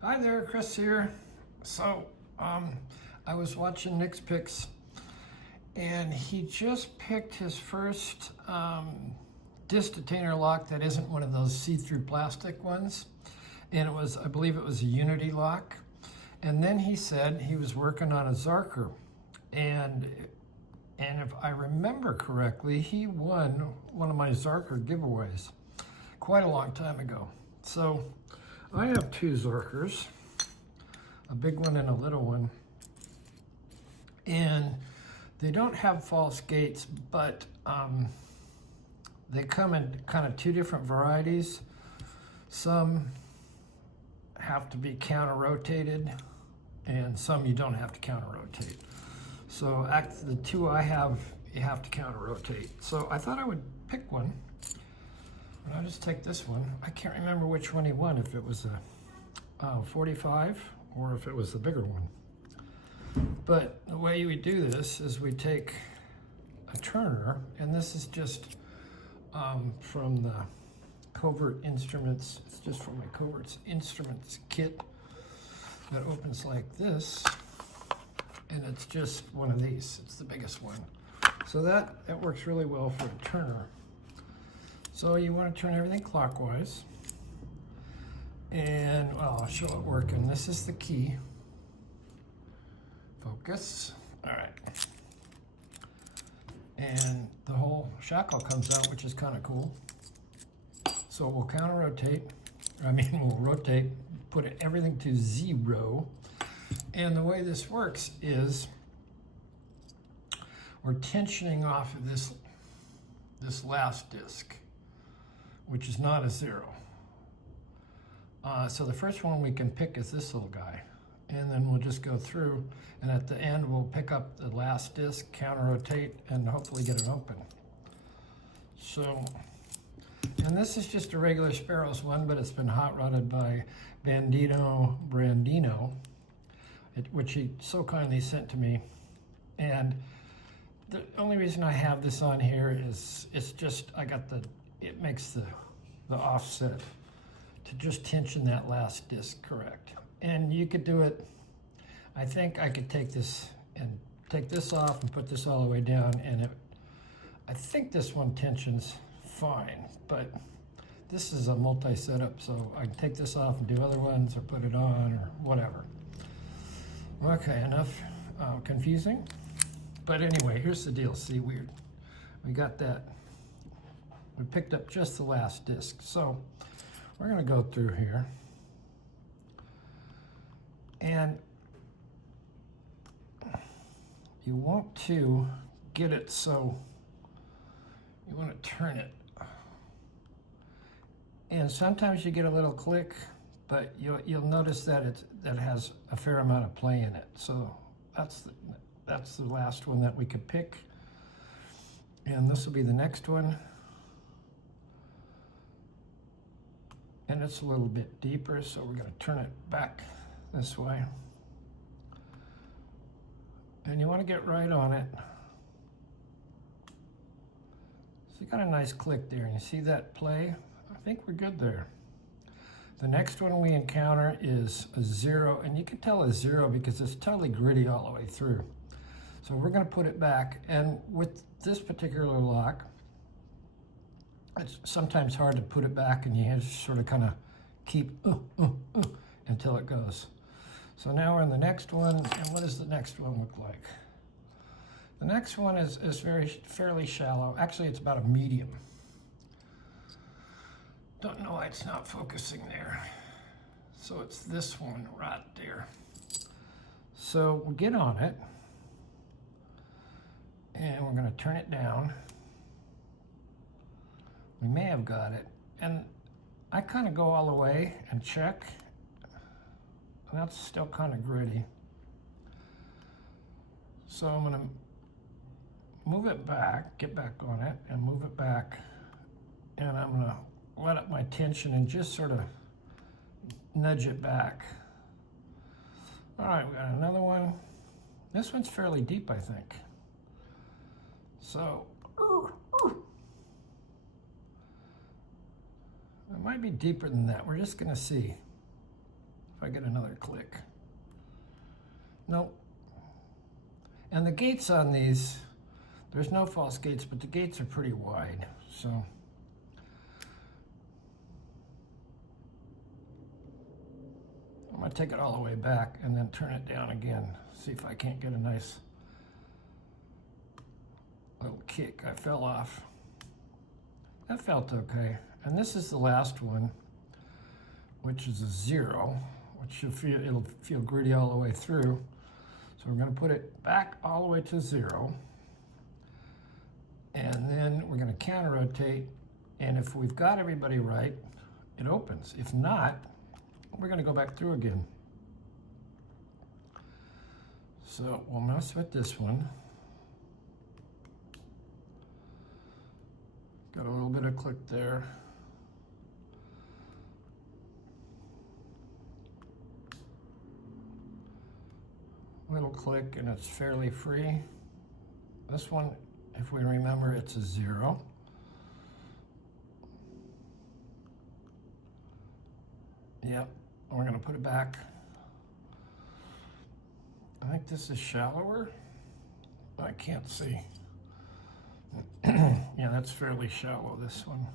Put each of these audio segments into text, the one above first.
Hi there, Chris here. So, I was watching Nick's picks, and he just picked his first disc detainer lock that isn't one of those see-through plastic ones, and I believe it was a Unity lock. And then he said he was working on a Zarker, and if I remember correctly, he won one of my Zarker giveaways quite a long time ago. So I have two Zarkers, a big one and a little one, and they don't have false gates, but they come in kind of two different varieties. Some have to be counter rotated, and some you don't have to counter rotate. So the two I have, you have to counter rotate. So I thought I would pick one. I'll just take this one. I can't remember which one he won, if it was a 45 or if it was the bigger one. But the way we do this is we take a turner, and this is just from the Covert Instruments. It's just from my Covert Instruments kit that opens like this, and it's just one of these. It's the biggest one. So that works really well for a turner. So you want to turn everything clockwise, and well, I'll show it working. This is the key. Focus. All right. And the whole shackle comes out, which is kind of cool. So we'll counter rotate. We'll rotate, put everything to 0. And the way this works is we're tensioning off of this last disc, which is not a 0. So the first one we can pick is this little guy. And then we'll just go through, and at the end we'll pick up the last disc, counter rotate, and hopefully get it open. So, and this is just a regular Sparrows one, but it's been hot rodded by Brandino, which he so kindly sent to me. And the only reason I have this on here is it's just, it makes the offset to just tension that last disc correct. And you could do it, I think I could take this off and put this all the way down, and I think this one tensions fine, but this is a multi-setup, so I can take this off and do other ones or put it on or whatever. Okay, enough confusing. But anyway, here's the deal. See, we got that. We picked up just the last disc. So we're gonna go through here. And you want to get it so you want to turn it. And sometimes you get a little click, but you'll notice that it has a fair amount of play in it. So that's the last one that we could pick. And this will be the next one. And it's a little bit deeper, so we're going to turn it back this way. And you want to get right on it. So you got a nice click there, and you see that play? I think we're good there. The next one we encounter is a 0, and you can tell a 0 because it's totally gritty all the way through. So we're going to put it back, and with this particular lock, it's sometimes hard to put it back, and you have to sort of kind of keep until it goes. So now we're in the next one, and what does the next one look like? The next one is fairly shallow. Actually, it's about a medium. Don't know why it's not focusing there. So it's this one right there. So we'll get on it, and we're going to turn it down. We may have got it, and I kind of go all the way and check. That's still kind of gritty. So I'm going to move it back, get back on it, and move it back. And I'm going to let up my tension and just sort of nudge it back. All right, we got another one. This one's fairly deep, I think. So, it might be deeper than that. We're just going to see. If I get another click. Nope. And the gates on these, there's no false gates, but the gates are pretty wide. So I'm going to take it all the way back and then turn it down again. See if I can't get a nice little kick. I fell off. That felt okay. And this is the last one, which is a 0, which it'll feel gritty all the way through. So we're going to put it back all the way to 0. And then we're going to counter rotate. And if we've got everybody right, it opens. If not, we're going to go back through again. So we'll mess with this one. Got a little bit of click there. Little click and it's fairly free. This one, if we remember, it's a 0. Yep, we're going to put it back. I think this is shallower. I can't see. Yeah, that's fairly shallow, this one.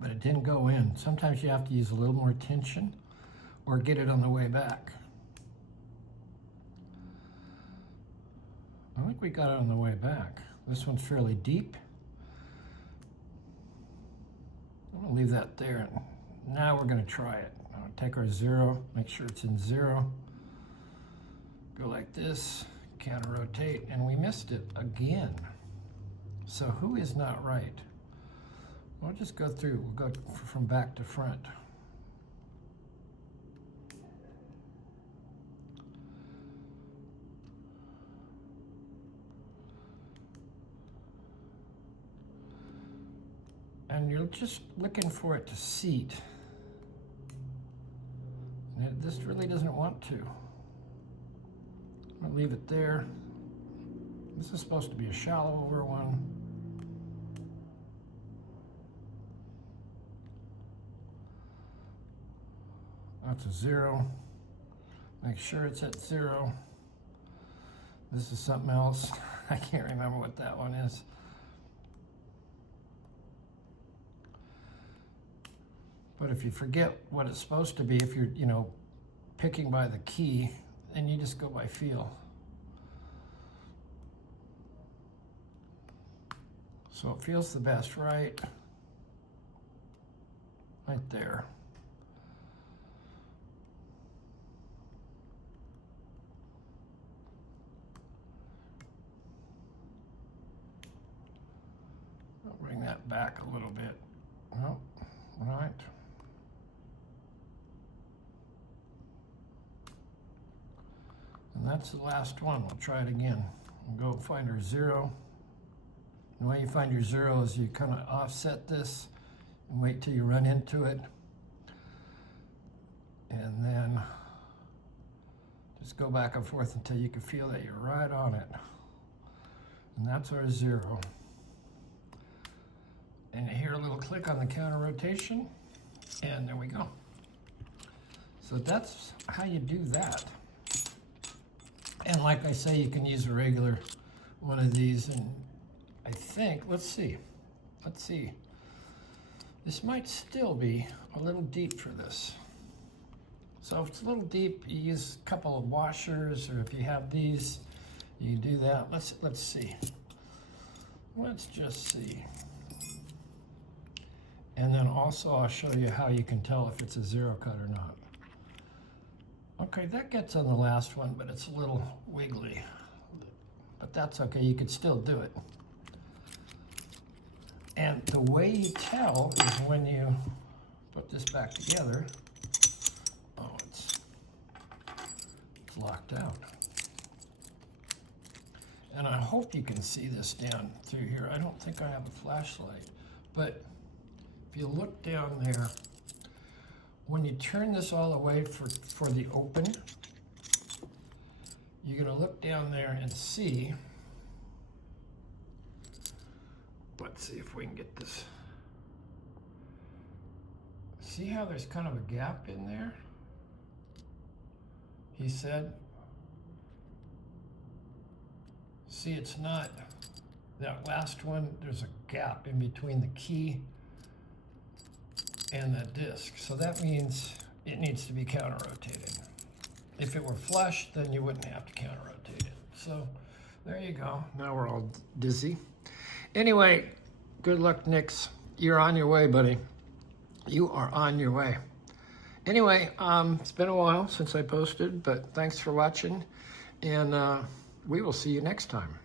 But it didn't go in. Sometimes you have to use a little more tension or get it on the way back. I think we got it on the way back. This one's fairly deep. I'm gonna leave that there. Now we're gonna try it. I'll take our 0, make sure it's in 0. Go like this, counter rotate, and we missed it again. So who is not right? We'll just go through, we'll go from back to front. And you're just looking for it to seat. And this really doesn't want to. I'll leave it there. This is supposed to be a shallower one. That's a 0. Make sure it's at 0. This is something else. I can't remember what that one is. But if you forget what it's supposed to be, if you're, picking by the key, then you just go by feel. So it feels the best, right there. I'll bring that back a little bit. Oh, right. And that's the last one. We'll try it again. We'll go find our 0. The way you find your 0 is you kind of offset this and wait till you run into it. And then just go back and forth until you can feel that you're right on it. And that's our 0. And you hear a little click on the counter rotation, and there we go. So that's how you do that. And like I say, you can use a regular one of these, and I think, let's see. This might still be a little deep for this. So if it's a little deep, you use a couple of washers, or if you have these, you do that. Let's see. Let's just see. And then also I'll show you how you can tell if it's a 0 cut or not. Okay, that gets on the last one, but it's a little wiggly. But that's okay, you could still do it. And the way you tell is when you put this back together. Oh, it's locked out. And I hope you can see this down through here. I don't think I have a flashlight, but if you look down there, when you turn this all the way for the open, you're going to look down there and see. Let's see if we can get this. See how there's kind of a gap in there? He said. See, it's not, that last one, there's a gap in between the key and the disc. So that means it needs to be counter-rotated. If it were flush, then you wouldn't have to counter-rotate it. So there you go. Now we're all dizzy. Anyway, good luck, Nix. You're on your way, buddy. You are on your way. Anyway, it's been a while since I posted, but thanks for watching, and we will see you next time.